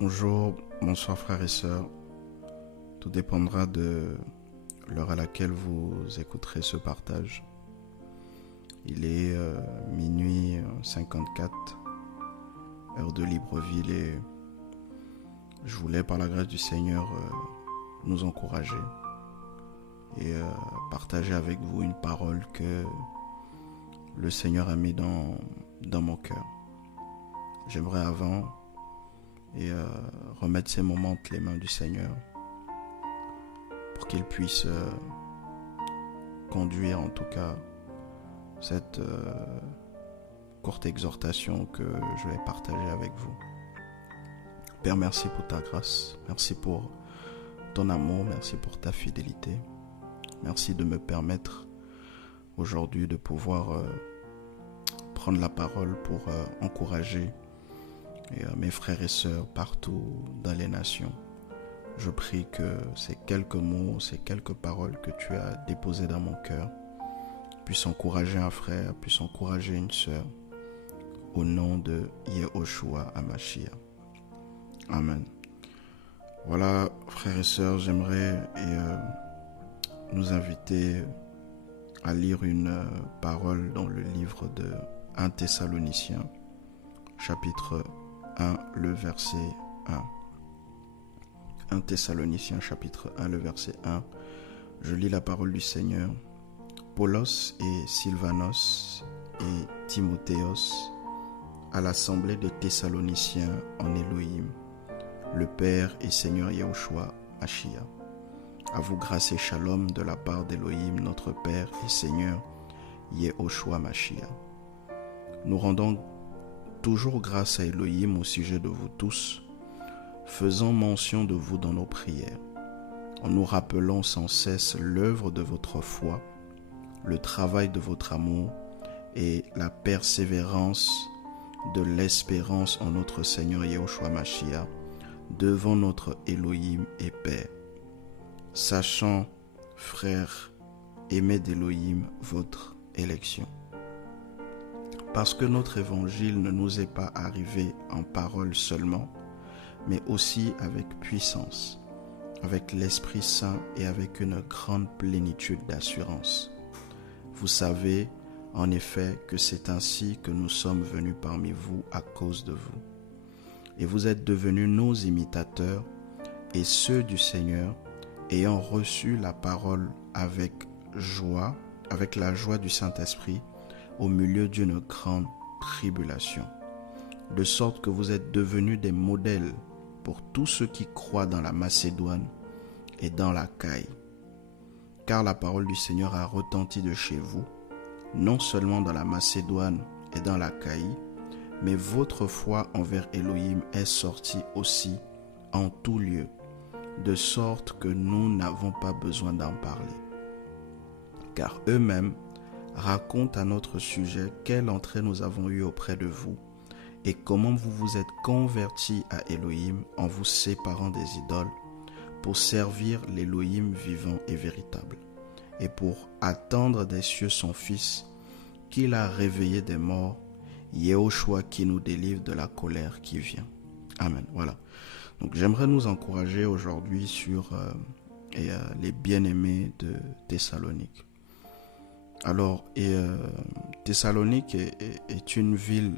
Bonjour, bonsoir frères et sœurs. Tout dépendra de l'heure à laquelle vous écouterez ce partage. Il est minuit 54, heure de Libreville, et je voulais par la grâce du Seigneur nous encourager et partager avec vous une parole que le Seigneur a mis dans mon cœur. J'aimerais avant remettre ces moments entre les mains du Seigneur pour qu'il puisse conduire en tout cas cette courte exhortation que je vais partager avec vous. Père, merci pour ta grâce, merci pour ton amour, merci pour ta fidélité. Merci de me permettre aujourd'hui de pouvoir prendre la parole pour encourager mes frères et sœurs partout dans les nations. Je prie que ces quelques mots, ces quelques paroles que tu as déposées dans mon cœur puissent encourager un frère, puissent encourager une sœur, au nom de Yehoshua HaMashiach. Amen. Voilà, frères et sœurs, j'aimerais nous inviter à lire une parole dans le livre de 1 Thessaloniciens, chapitre 1, le verset 1. 1 Thessaloniciens, chapitre 1, le verset 1. Je lis la parole du Seigneur. Paulos et Sylvanos et Timotheos, à l'assemblée des Thessaloniciens en Élohim, le Père et Seigneur Yehoshua HaMashiach. À vous grâce et shalom de la part d'Élohim, notre Père et Seigneur Yehoshua HaMashiach. Nous rendons toujours grâce à Élohim au sujet de vous tous, faisant mention de vous dans nos prières, en nous rappelant sans cesse l'œuvre de votre foi, le travail de votre amour et la persévérance de l'espérance en notre Seigneur Yehoshua HaMashiach devant notre Élohim et Père. Sachant, frères, aimés d'Élohim, votre élection. Parce que notre évangile ne nous est pas arrivé en parole seulement, mais aussi avec puissance, avec l'Esprit Saint et avec une grande plénitude d'assurance. Vous savez, en effet, que c'est ainsi que nous sommes venus parmi vous à cause de vous. Et vous êtes devenus nos imitateurs et ceux du Seigneur, ayant reçu la parole avec joie, avec la joie du Saint-Esprit, au milieu d'une grande tribulation, de sorte que vous êtes devenus des modèles pour tous ceux qui croient dans la Macédoine et dans l'Achaïe. Car la parole du Seigneur a retenti de chez vous, non seulement dans la Macédoine et dans l'Achaïe, mais votre foi envers Élohim est sortie aussi en tout lieu, de sorte que nous n'avons pas besoin d'en parler. Car eux-mêmes racontent à notre sujet quelle entrée nous avons eue auprès de vous et comment vous vous êtes convertis à Élohim en vous séparant des idoles pour servir l'Élohim vivant et véritable et pour attendre des cieux son Fils qu'il a réveillé des morts, Yehoshua qui nous délivre de la colère qui vient. Amen. Voilà. Donc j'aimerais nous encourager aujourd'hui sur les bien-aimés de Thessalonique. Alors, Thessalonique est une ville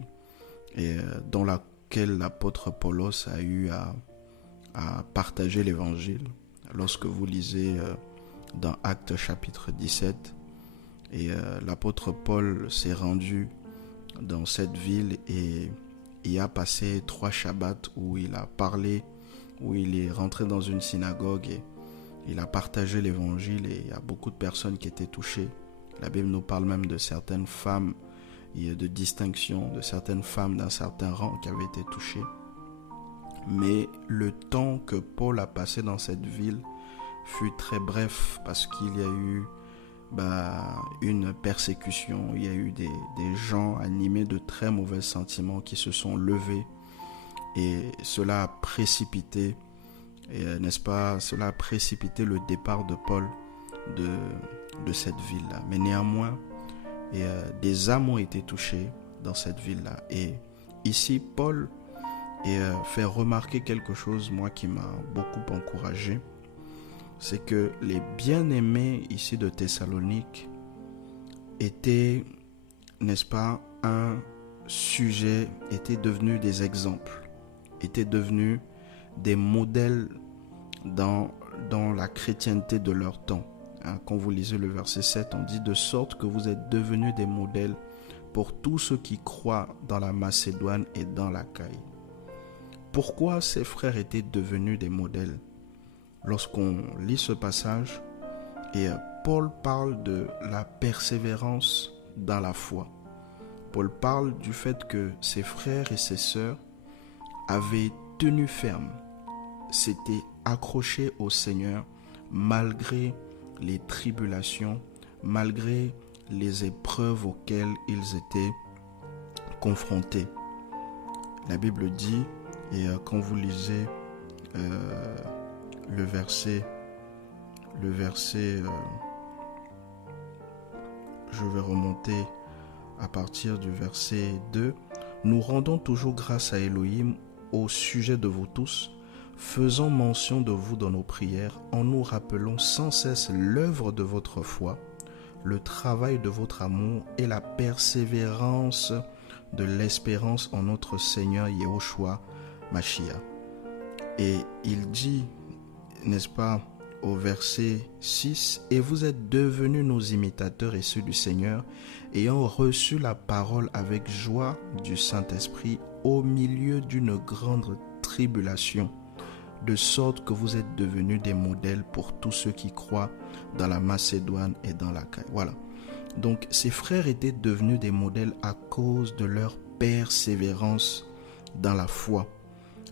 dans laquelle l'apôtre Paulos a eu à partager l'évangile. Lorsque vous lisez dans Actes chapitre 17, l'apôtre Paul s'est rendu dans cette ville et il a passé 3 Shabbats où il a parlé, où il est rentré dans une synagogue et il a partagé l'évangile et il y a beaucoup de personnes qui étaient touchées. La Bible nous parle même de certaines femmes de distinction, de certaines femmes d'un certain rang qui avaient été touchées. Mais le temps que Paul a passé dans cette ville fut très bref parce qu'il y a eu une persécution, il y a eu des gens animés de très mauvais sentiments qui se sont levés et cela a précipité, n'est-ce pas, cela a précipité le départ de Paul de cette ville-là. Mais néanmoins, des âmes ont été touchées dans cette ville-là. Et ici, Paul et faire remarquer quelque chose, moi, qui m'a beaucoup encouragé. C'est que les bien-aimés ici de Thessalonique étaient, n'est-ce pas, un sujet, étaient devenus des exemples, étaient devenus des modèles dans la chrétienté de leur temps. Quand vous lisez le verset 7, on dit de sorte que vous êtes devenus des modèles pour tous ceux qui croient dans la Macédoine et dans l'Achaïe. Pourquoi ces frères étaient devenus des modèles? Lorsqu'on lit ce passage, et Paul parle de la persévérance dans la foi. Paul parle du fait que ses frères et ses sœurs avaient tenu ferme, s'étaient accrochés au Seigneur malgré les tribulations, malgré les épreuves auxquelles ils étaient confrontés. La Bible dit, et quand vous lisez le verset, je vais remonter à partir du verset 2. Nous rendons toujours grâce à Elohim au sujet de vous tous, faisant mention de vous dans nos prières, en nous rappelant sans cesse l'œuvre de votre foi, le travail de votre amour et la persévérance de l'espérance en notre Seigneur Yahushua Mashiach. Et il dit, n'est-ce pas, au verset 6, « Et vous êtes devenus nos imitateurs et ceux du Seigneur, ayant reçu la parole avec joie du Saint-Esprit au milieu d'une grande tribulation, de sorte que vous êtes devenus des modèles pour tous ceux qui croient dans la Macédoine et dans l'Achaïe. » Voilà. Donc, ces frères étaient devenus des modèles à cause de leur persévérance dans la foi,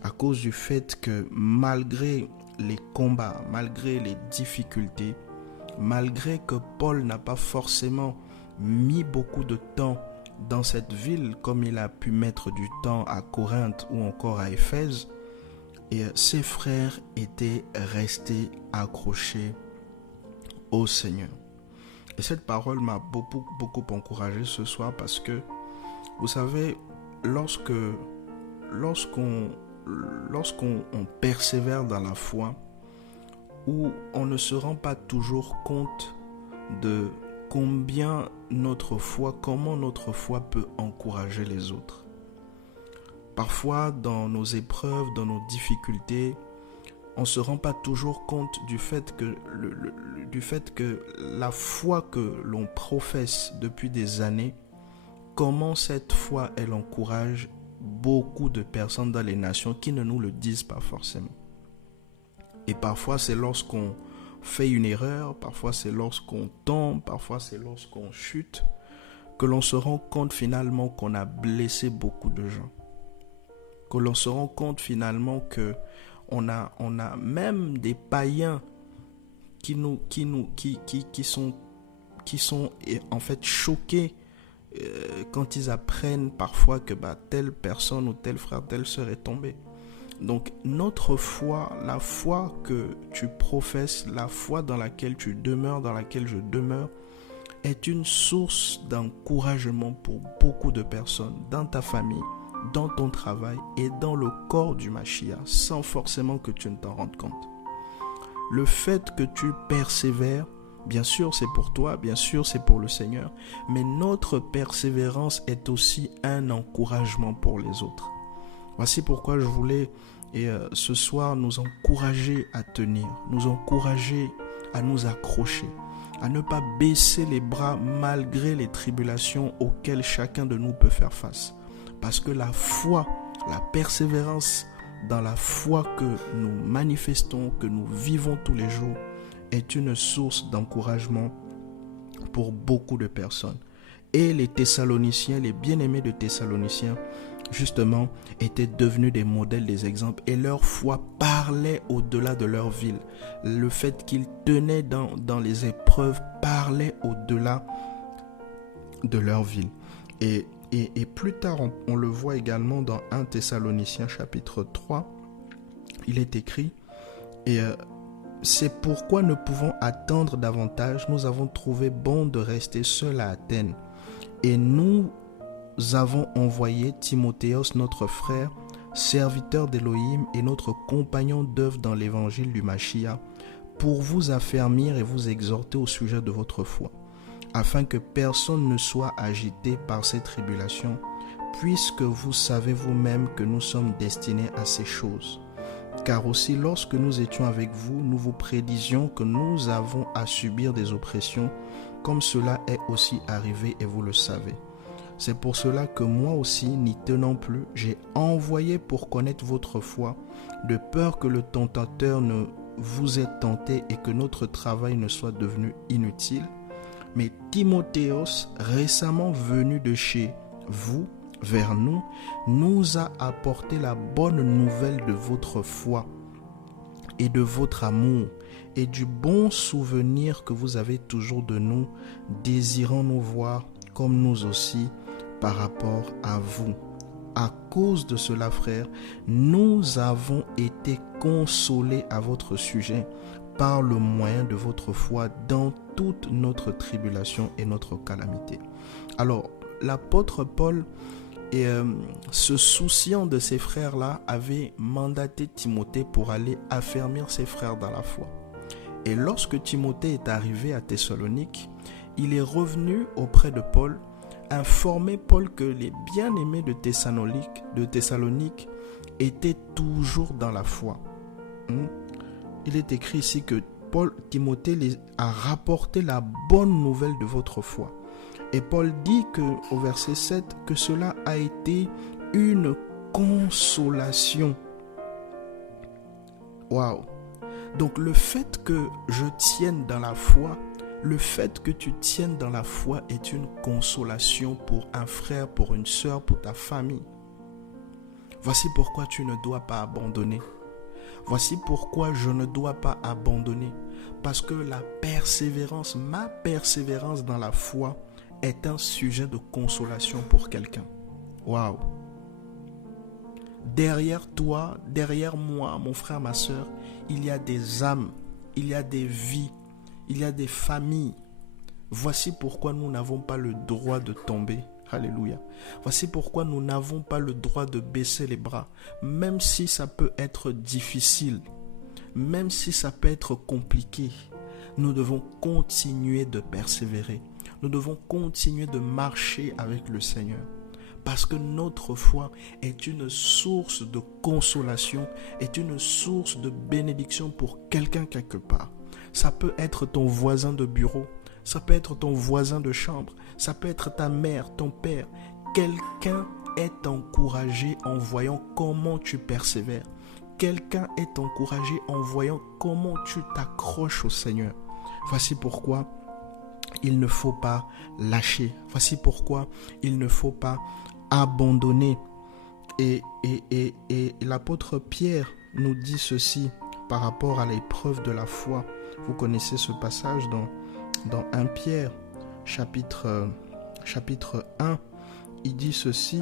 à cause du fait que malgré les combats, malgré les difficultés, malgré que Paul n'a pas forcément mis beaucoup de temps dans cette ville comme il a pu mettre du temps à Corinthe ou encore à Éphèse, et ses frères étaient restés accrochés au Seigneur. Et cette parole m'a beaucoup encouragé ce soir parce que, vous savez, lorsqu'on persévère dans la foi, où on ne se rend pas toujours compte de comment notre foi peut encourager les autres. Parfois, dans nos épreuves, dans nos difficultés, on ne se rend pas toujours compte du fait que la foi que l'on professe depuis des années, comment cette foi, elle encourage beaucoup de personnes dans les nations qui ne nous le disent pas forcément. Et parfois, c'est lorsqu'on fait une erreur, parfois c'est lorsqu'on tombe, parfois c'est lorsqu'on chute, que l'on se rend compte finalement qu'on a blessé beaucoup de gens. Que l'on se rend compte finalement que on a même des païens qui sont en fait choqués quand ils apprennent parfois que telle personne ou tel frère, telle sœur est tombée. Donc notre foi, la foi que tu professes, la foi dans laquelle tu demeures, dans laquelle je demeure, est une source d'encouragement pour beaucoup de personnes, dans ta famille, dans ton travail et dans le corps du Mashiach, sans forcément que tu ne t'en rendes compte. Le fait que tu persévères, bien sûr c'est pour toi, bien sûr c'est pour le Seigneur, mais notre persévérance est aussi un encouragement pour les autres. Voici pourquoi je voulais ce soir nous encourager à tenir, nous encourager à nous accrocher, à ne pas baisser les bras malgré les tribulations auxquelles chacun de nous peut faire face. Parce que la foi, la persévérance dans la foi que nous manifestons, que nous vivons tous les jours, est une source d'encouragement pour beaucoup de personnes. Et les Thessaloniciens, les bien-aimés de Thessaloniciens, justement, étaient devenus des modèles, des exemples, et leur foi parlait au-delà de leur ville. Le fait qu'ils tenaient dans les épreuves parlait au-delà de leur ville. Et plus tard, on le voit également dans 1 Thessaloniciens chapitre 3, il est écrit, et c'est pourquoi nous pouvons attendre davantage, nous avons trouvé bon de rester seuls à Athènes, et nous avons envoyé Timothéos, notre frère, serviteur d'Élohim et notre compagnon d'œuvre dans l'évangile du Mashiach, pour vous affermir et vous exhorter au sujet de votre foi, afin que personne ne soit agité par ces tribulations, puisque vous savez vous-même que nous sommes destinés à ces choses. Car aussi lorsque nous étions avec vous, nous vous prédisions que nous avons à subir des oppressions, comme cela est aussi arrivé et vous le savez. C'est pour cela que moi aussi, n'y tenant plus, j'ai envoyé pour connaître votre foi, de peur que le tentateur ne vous ait tenté et que notre travail ne soit devenu inutile. Mais Timothéos, récemment venu de chez vous, vers nous, nous a apporté la bonne nouvelle de votre foi et de votre amour et du bon souvenir que vous avez toujours de nous, désirant nous voir comme nous aussi par rapport à vous. À cause de cela, frères, nous avons été consolés à votre sujet par le moyen de votre foi dans toute notre tribulation et notre calamité. Alors, l'apôtre Paul, se souciant de ses frères-là, avait mandaté Timothée pour aller affermir ses frères dans la foi. Et lorsque Timothée est arrivé à Thessalonique, il est revenu auprès de Paul, informer Paul que les bien-aimés de Thessalonique étaient toujours dans la foi. Il est écrit ici que Timothée a rapporté la bonne nouvelle de votre foi. Et Paul dit au verset 7 que cela a été une consolation. Waouh! Donc le fait que je tienne dans la foi, le fait que tu tiennes dans la foi est une consolation pour un frère, pour une sœur, pour ta famille. Voici pourquoi tu ne dois pas abandonner. Voici pourquoi je ne dois pas abandonner. Parce que la persévérance, ma persévérance dans la foi est un sujet de consolation pour quelqu'un. Waouh! Derrière toi, derrière moi, mon frère, ma soeur, il y a des âmes, il y a des vies, il y a des familles. Voici pourquoi nous n'avons pas le droit de tomber. Alléluia. Voici pourquoi nous n'avons pas le droit de baisser les bras, même si ça peut être difficile, même si ça peut être compliqué. Nous devons continuer de persévérer. Nous devons continuer de marcher avec le Seigneur. Parce que notre foi est une source de consolation, est une source de bénédiction pour quelqu'un quelque part. Ça peut être ton voisin de bureau, ça peut être ton voisin de chambre, ça peut être ta mère, ton père. Quelqu'un est encouragé en voyant comment tu persévères. Quelqu'un est encouragé en voyant comment tu t'accroches au Seigneur. Voici pourquoi il ne faut pas lâcher. Voici pourquoi il ne faut pas abandonner. Et l'apôtre Pierre nous dit ceci par rapport à l'épreuve de la foi. Vous connaissez ce passage dans 1 Pierre, chapitre 1. Il dit ceci: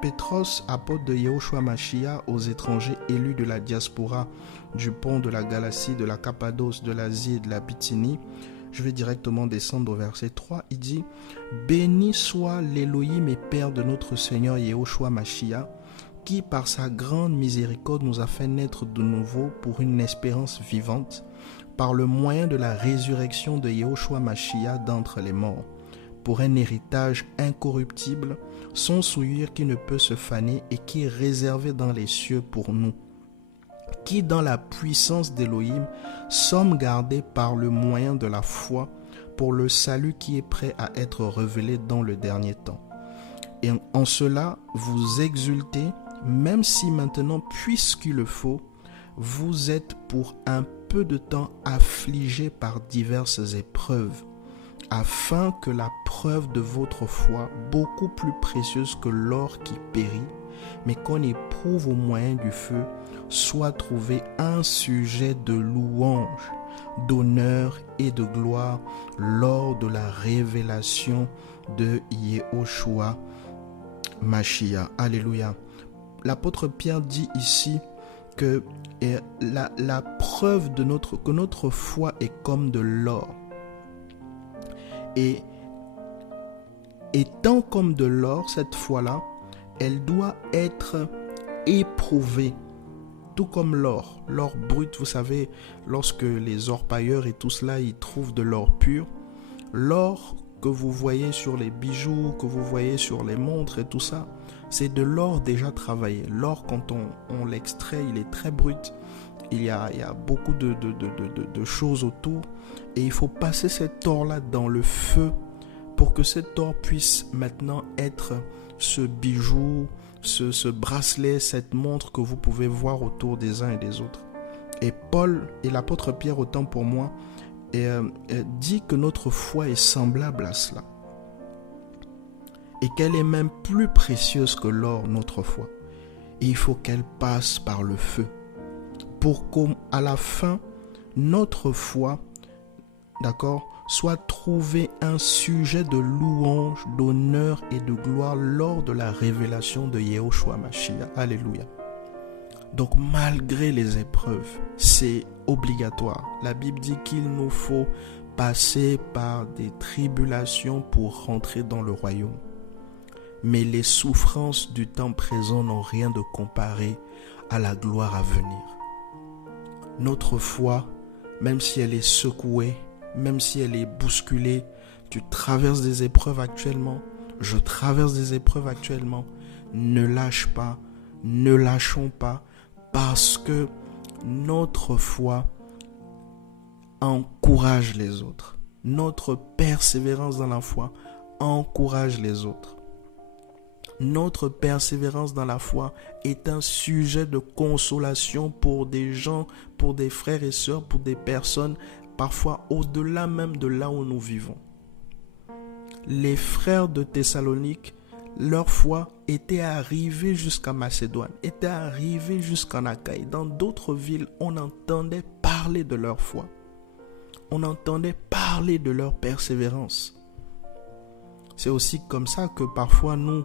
Pétros, apôtre de Yahushua Mashiach, aux étrangers élus de la diaspora, du pont de la Galatie, de la Cappadoce, de l'Asie et de la Bithynie. Je vais directement descendre au verset 3. Il dit: Béni soit l'Élohim et Père de notre Seigneur Yahushua Mashiach, qui par sa grande miséricorde nous a fait naître de nouveau pour une espérance vivante, par le moyen de la résurrection de Yahushua Mashiach d'entre les morts, pour un héritage incorruptible, sans souillure qui ne peut se faner et qui est réservé dans les cieux pour nous, qui dans la puissance d'Élohim sommes gardés par le moyen de la foi pour le salut qui est prêt à être révélé dans le dernier temps. Et en cela, vous exultez, même si maintenant, puisqu'il le faut, vous êtes pour un peu de temps affligés par diverses épreuves, afin que la preuve de votre foi, beaucoup plus précieuse que l'or qui périt, mais qu'on éprouve au moyen du feu, soit trouvée un sujet de louange, d'honneur et de gloire lors de la révélation de Yahushua Mashiach. Alléluia. L'apôtre Pierre dit ici que la preuve que notre foi est comme de l'or. Et étant comme de l'or, cette foi-là, elle doit être éprouver, tout comme l'or brut. Vous savez, lorsque les orpailleurs et tout cela, ils trouvent de l'or pur, l'or que vous voyez sur les bijoux, que vous voyez sur les montres et tout ça, c'est de l'or déjà travaillé. L'or, quand on l'extrait, il est très brut. Il y a beaucoup de choses autour. Et il faut passer cet or-là dans le feu pour que cet or puisse maintenant être ce bijou, ce bracelet, cette montre que vous pouvez voir autour des uns et des autres. Et Paul et l'apôtre Pierre, autant pour moi, dit que notre foi est semblable à cela. Et qu'elle est même plus précieuse que l'or, notre foi. Et il faut qu'elle passe par le feu. Pour qu'à la fin, notre foi, d'accord, soit trouvée un sujet de louange, d'honneur et de gloire lors de la révélation de Yehoshua Mashiach. Alléluia. Donc malgré les épreuves, c'est obligatoire. La Bible dit qu'il nous faut passer par des tribulations pour rentrer dans le royaume. Mais les souffrances du temps présent n'ont rien de comparé à la gloire à venir. Notre foi, même si elle est secouée, même si elle est bousculée, tu traverses des épreuves actuellement, je traverse des épreuves actuellement, ne lâche pas, ne lâchons pas, parce que notre foi encourage les autres. Notre persévérance dans la foi encourage les autres. Notre persévérance dans la foi est un sujet de consolation pour des gens, pour des frères et sœurs, pour des personnes, parfois au-delà même de là où nous vivons. Les frères de Thessalonique, leur foi était arrivée jusqu'à Macédoine, était arrivée jusqu'en Achaïe. Dans d'autres villes, on entendait parler de leur foi. On entendait parler de leur persévérance. C'est aussi comme ça que parfois nous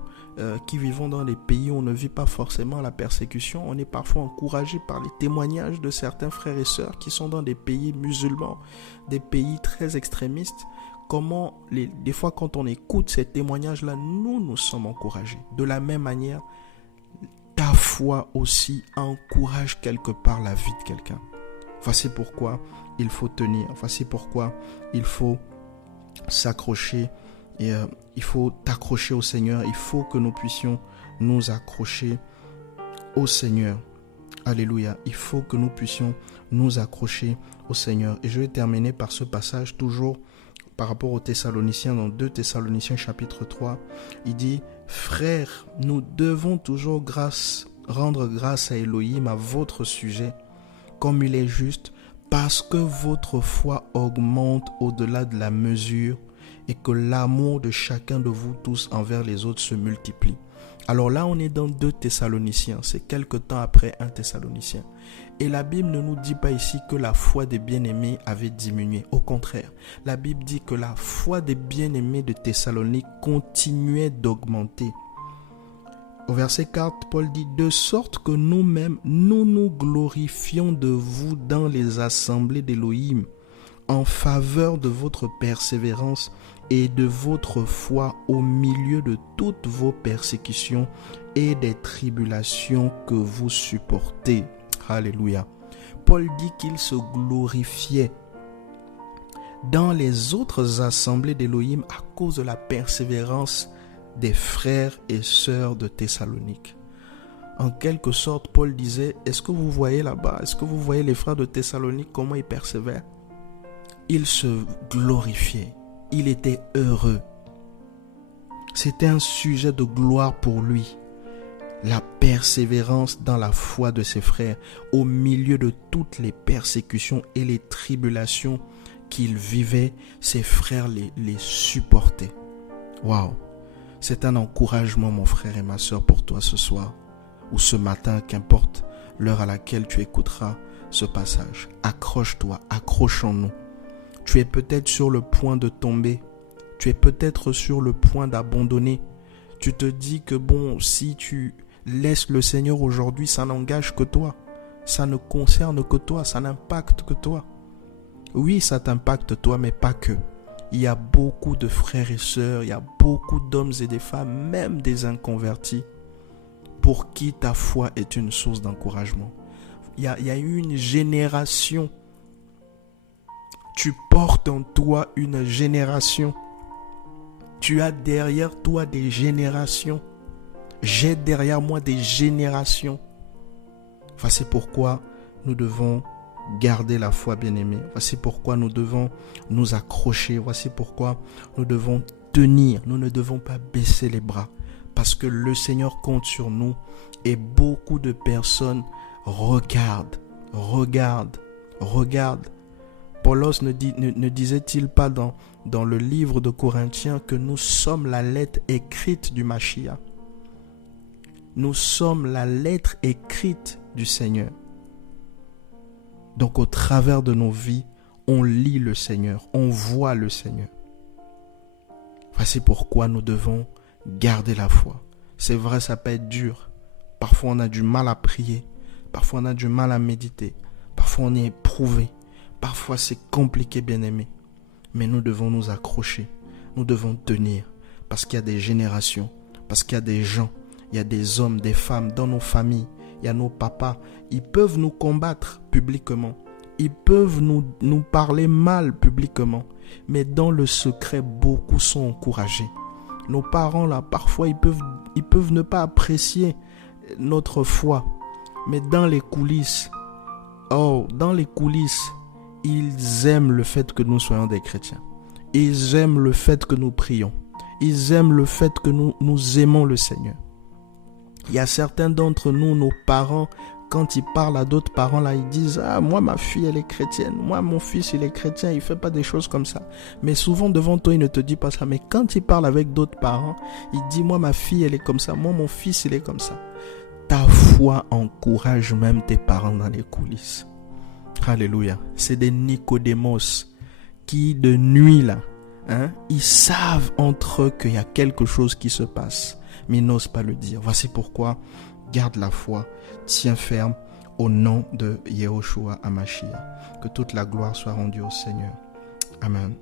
qui vivons dans des pays où on ne vit pas forcément la persécution, on est parfois encouragé par les témoignages de certains frères et sœurs qui sont dans des pays musulmans, des pays très extrémistes. Comment des fois quand on écoute ces témoignages-là, nous sommes encouragés. De la même manière, ta foi aussi encourage quelque part la vie de quelqu'un. Voici pourquoi il faut tenir, voici pourquoi il faut s'accrocher. Et il faut t'accrocher au Seigneur. Il faut que nous puissions nous accrocher au Seigneur. Alléluia. Il faut que nous puissions nous accrocher au Seigneur. Et je vais terminer par ce passage toujours par rapport aux Thessaloniciens. Dans 2 Thessaloniciens chapitre 3, il dit « Frères, nous devons toujours rendre grâce à Elohim à votre sujet, comme il est juste, parce que votre foi augmente au-delà de la mesure et que l'amour de chacun de vous tous envers les autres se multiplie. » Alors là, on est dans 2 Thessaloniciens, c'est quelque temps après 1 Thessalonicien. Et la Bible ne nous dit pas ici que la foi des bien-aimés avait diminué. Au contraire, la Bible dit que la foi des bien-aimés de Thessalonique continuait d'augmenter. Au verset 4, Paul dit « De sorte que nous-mêmes, nous nous glorifions de vous dans les assemblées d'Élohim, en faveur de votre persévérance et de votre foi au milieu de toutes vos persécutions et des tribulations que vous supportez. » Alléluia. Paul dit qu'il se glorifiait dans les autres assemblées d'Élohim à cause de la persévérance des frères et sœurs de Thessalonique. En quelque sorte, Paul disait, est-ce que vous voyez là-bas, est-ce que vous voyez les frères de Thessalonique, comment ils persévèrent? Il se glorifiait, il était heureux. C'était un sujet de gloire pour lui. La persévérance dans la foi de ses frères au milieu de toutes les persécutions et les tribulations qu'il vivait, ses frères les supportaient. Waouh! C'est un encouragement, mon frère et ma soeur, pour toi ce soir ou ce matin, qu'importe l'heure à laquelle tu écouteras ce passage. Accroche-toi, accrochons-nous. Tu es peut-être sur le point de tomber. Tu es peut-être sur le point d'abandonner. Tu te dis que bon, si tu laisses le Seigneur aujourd'hui, ça n'engage que toi. Ça ne concerne que toi, ça n'impacte que toi. Oui, ça t'impacte toi, mais pas que. Il y a beaucoup de frères et sœurs, il y a beaucoup d'hommes et des femmes, même des inconvertis, pour qui ta foi est une source d'encouragement. Il y a une génération. Tu portes en toi une génération. Tu as derrière toi des générations. J'ai derrière moi des générations. Voici pourquoi nous devons garder la foi, bien-aimés. Voici pourquoi nous devons nous accrocher. Voici pourquoi nous devons tenir. Nous ne devons pas baisser les bras. Parce que le Seigneur compte sur nous. Et beaucoup de personnes regardent. Paulos ne disait-il pas dans le livre de Corinthiens que nous sommes la lettre écrite du Mashiach? Nous sommes la lettre écrite du Seigneur. Donc au travers de nos vies, on lit le Seigneur, on voit le Seigneur. Voici pourquoi nous devons garder la foi. C'est vrai, ça peut être dur. Parfois on a du mal à prier. Parfois on a du mal à méditer. Parfois on est éprouvé. Parfois c'est compliqué, bien-aimé. Mais nous devons nous accrocher. Nous devons tenir. Parce qu'il y a des générations. Parce qu'il y a des gens. Il y a des hommes, des femmes dans nos familles. Il y a nos papas. Ils peuvent nous combattre publiquement. Ils peuvent nous parler mal publiquement. Mais dans le secret, beaucoup sont encouragés. Nos parents, là, parfois, ils peuvent ne pas apprécier notre foi. Mais dans les coulisses, ils aiment le fait que nous soyons des chrétiens. Ils aiment le fait que nous prions. Ils aiment le fait que nous aimons le Seigneur. Il y a certains d'entre nous, nos parents, quand ils parlent à d'autres parents, là, ils disent « Ah, moi, ma fille, elle est chrétienne. Moi, mon fils, il est chrétien. Il ne fait pas des choses comme ça. » Mais souvent, devant toi, il ne te dit pas ça. Mais quand il parle avec d'autres parents, il dit « Moi, ma fille, elle est comme ça. Moi, mon fils, il est comme ça. » Ta foi encourage même tes parents dans les coulisses. Alléluia. C'est des Nicodémos qui, de nuit, là, ils savent entre eux qu'il y a quelque chose qui se passe. Mais ils n'osent pas le dire. Voici pourquoi, garde la foi, tiens ferme au nom de Yehoshua HaMashiach. Que toute la gloire soit rendue au Seigneur. Amen.